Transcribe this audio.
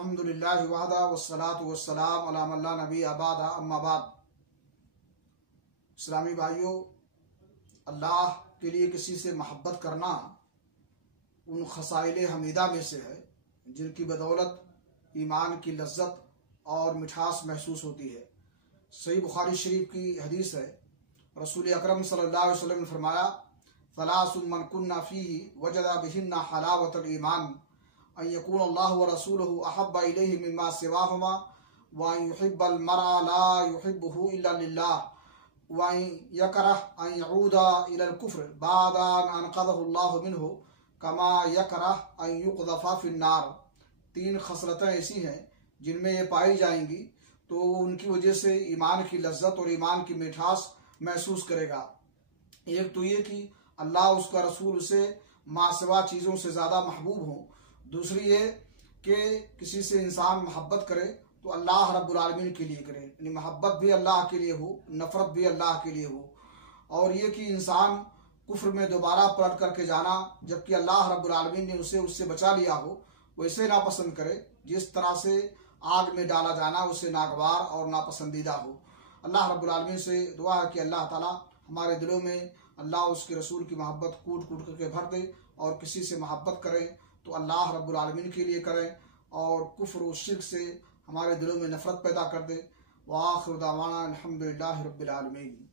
अल्हम्दुलिल्लाहि वहदा वस्सलातु वस्सलाम अला मन ला नबी अबादा अम्मा बाद। इस्लामी भाइयों, अल्लाह के लिए किसी से मोहब्बत करना उन खसाइल हमीदा में से है जिनकी बदौलत ईमान की लज्जत और मिठास महसूस होती है। सही बुखारी शरीफ की हदीस है, रसूल अकरम सल्लल्लाहु अलैहि वसल्लम ने फरमाया, सलासुन मन कुन्ना फीही वजदा बिहिन्ना हलावतल ईमान अन यकून अल्लाहु व रसूलुहु अहब्बा इलैहि मिम्मा सिवाहुमा व अन युहिब्बल मरअ ला युहिब्बुहु इल्ला लिल्लाह व अन यकरह अन यऊदा इलल कुफ्र बअदा अन अनक़ज़हु अल्लाहु मिन्हु कमा यकरह अन युक़ज़फ़ा फिन्नार। 3 खसलतें ऐसी हैं जिनमें ये पाई जाएंगी तो उनकी वजह से ईमान की लज्जत और ईमान की मिठास महसूस करेगा। एक तो ये कि अल्लाह उसका रसूल उसे मासिवा चीज़ों से ज़्यादा महबूब हो। दूसरी ये कि किसी से इंसान मोहब्बत करे तो अल्लाह रब्बुल आलमीन के लिए करे, यानी मोहब्बत भी अल्लाह के लिए हो, नफ़रत भी अल्लाह के लिए हो। और ये कि इंसान कुफ्र में दोबारा पलट करके जाना जबकि अल्लाह रब्बुल आलमीन ने उसे उससे बचा लिया हो, वैसे नापसंद करे जिस तरह से आग में डाला जाना उसे नागवार और नापसंदीदा हो। अल्लाह रब्बुल आलमीन से दुआ है कि अल्लाह ताला हमारे दिलों में अल्लाह उसके रसूल की मोहब्बत कूट कूट करके भर दे और किसी से मोहब्बत करें तो अल्लाह रब्बुल आलमीन के लिए करें और कुफ्र और शिर्क से हमारे दिलों में नफरत पैदा कर दे। व आखिर दावाना अल्हम्दुलिल्लाहि रब्बिल आलमीन।